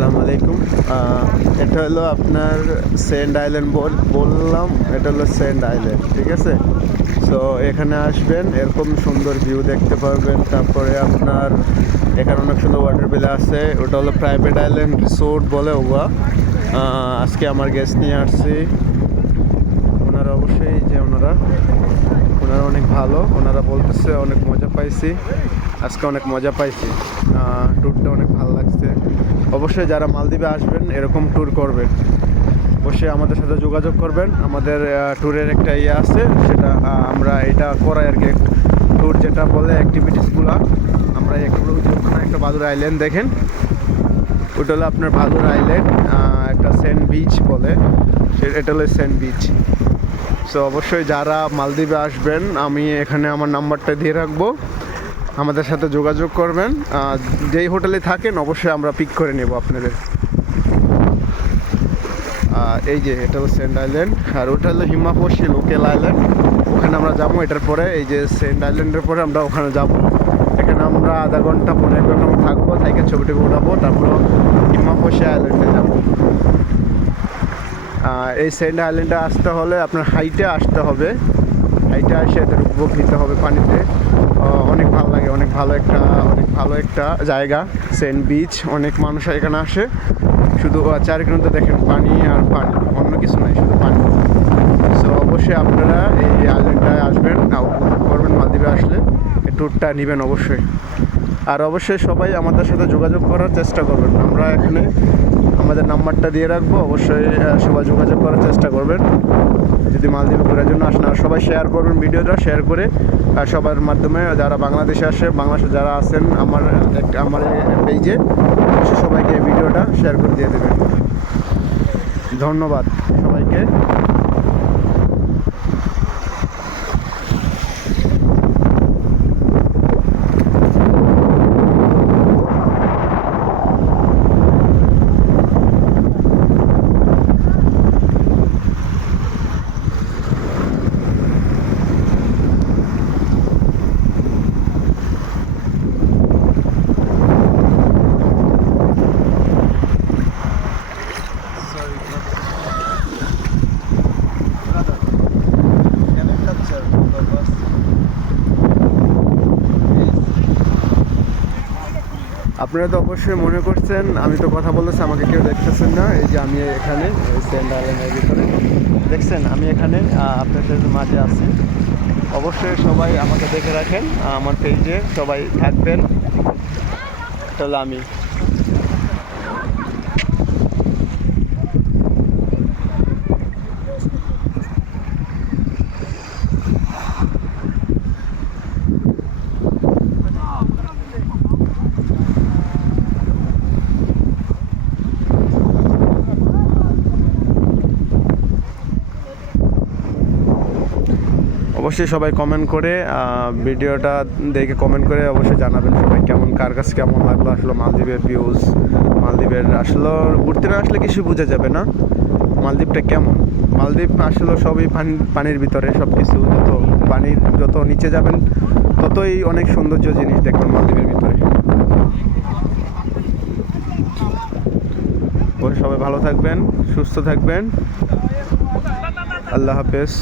আসসালামু আলাইকুম। এটা হলো আপনার সেন্ট আইল্যান্ড বললাম, এটা হলো সেন্ট আইল্যান্ড, ঠিক আছে। সো এখানে আসবেন, এরকম সুন্দর ভিউ দেখতে পারবেন। তারপরে আপনার এখানে অনেক সুন্দর ওয়াটার বিল আছে, ওটা হলো প্রাইভেট আইল্যান্ড রিসোর্ট বলে ওগুলা। আজকে আমার গেস্ট নিয়ে আসছি, ওনারা অবশ্যই যে ওনারা অনেক ভালো, ওনারা বলতেছে অনেক মজা পাইছি, আজকে অনেক মজা পাইছি, ট্যুরটা অনেক ভালো লাগছে। অবশ্যই যারা মালদ্বীপে আসবেন এরকম ট্যুর করবেন, অবশ্যই আমাদের সাথে যোগাযোগ করবেন। আমাদের ট্যুরের একটা ইয়ে আছে, সেটা আমরা এটা করাই আর কি, ট্যুর যেটা বলে অ্যাক্টিভিটিসগুলো আমরা ওখানে একটা বাদুর আইল্যান্ড দেখেন, ওটা হলো আপনার বাদুর আইল্যান্ড, একটা সেন্ট বিচ বলে, এটা হলো সেন্ট বিচ। সো অবশ্যই যারা মালদ্বীপে আসবেন, আমি এখানে আমার নাম্বারটা দিয়ে রাখবো, আমাদের সাথে যোগাযোগ করবেন। যেই হোটেলে থাকেন অবশ্যই আমরা পিক করে নেব আপনাদের। এই যে এটা হলো সেন্ট আইল্যান্ড, আর ওটা হলো হিমাপশি লোকাল আইল্যান্ড, ওখানে আমরা যাবো। এটার পরে এই যে সেন্ট আইল্যান্ডের পরে আমরা ওখানে যাব, এখানে আমরা আধা ঘন্টা 1.5 ঘন্টা থাকবো, থেকে ছবিটাকে উঠাবো, তারপর হিমাপশি আইল্যান্ডে যাবো। এই সেন্ট আইল্যান্ডে আসতে হলে আপনার হাইটে আসতে হবে, হাইটে আসে এদের উপভোগ নিতে হবে পানিতে। অনেক ভালো লাগে, অনেক ভালো একটা জায়গা সেন্ট বিচ। অনেক মানুষ এখানে আসে, শুধু চারিখানে দেখেন পানি আর পানি, অন্য কিছু নাই, শুধু পানি। সো অবশ্যই আপনারা এই আইল্যান্ডটায় আসবেন, উপভোগ করবেন। মালদ্বীপে আসলে এই ট্যুরটা নেবেন অবশ্যই। আর অবশ্যই সবাই আমাদের সাথে যোগাযোগ করার চেষ্টা করবেন, আমরা এখানে আমাদের নাম্বারটা দিয়ে রাখবো, অবশ্যই সবাই যোগাযোগ করার চেষ্টা করবেন যদি মালদ্বীপে ঘোরার জন্য আসেন। আর সবাই শেয়ার করবেন ভিডিওটা, শেয়ার করে সবার মাধ্যমে যারা বাংলাদেশে আসে, বাংলাদেশে যারা আছেন আমার পেজে, অবশ্যই সবাইকে এই ভিডিওটা শেয়ার করে দিয়ে দেবেন। ধন্যবাদ সবাইকে। আপনারা তো অবশ্যই মনে করছেন আমি তো কথা বলতেছি, আমাকে কেউ দেখতেছেন না। এই যে আমি এখানে সেন্ট আইল্যান্ডের ভিতরে দেখছেন, আমি এখানে আপনাদের মাঝে আছি। অবশ্যই সবাই আমাকে দেখে রাখেন, আমার পেজে সবাই থাকবেন। তাহলে আমি অবশ্যই সবাই কমেন্ট করে ভিডিওটা দেখে কমেন্ট করে অবশ্যই জানাবেন সবাই কার কাছে কেমন লাগলো। আসলে মালদ্বীপের ভিউজ, মালদ্বীপের আসলে ঘুরতে না আসলে কিছু বোঝা যাবে না মালদ্বীপটা কেমন। মালদ্বীপ আসলে সবই পানির ভিতরে, সব কিছু যত নিচে যাবেন ততই অনেক সৌন্দর্য জিনিস দেখবেন মালদ্বীপের ভিতরে। সবাই ভালো থাকবেন, সুস্থ থাকবেন, আল্লাহ হাফেজ।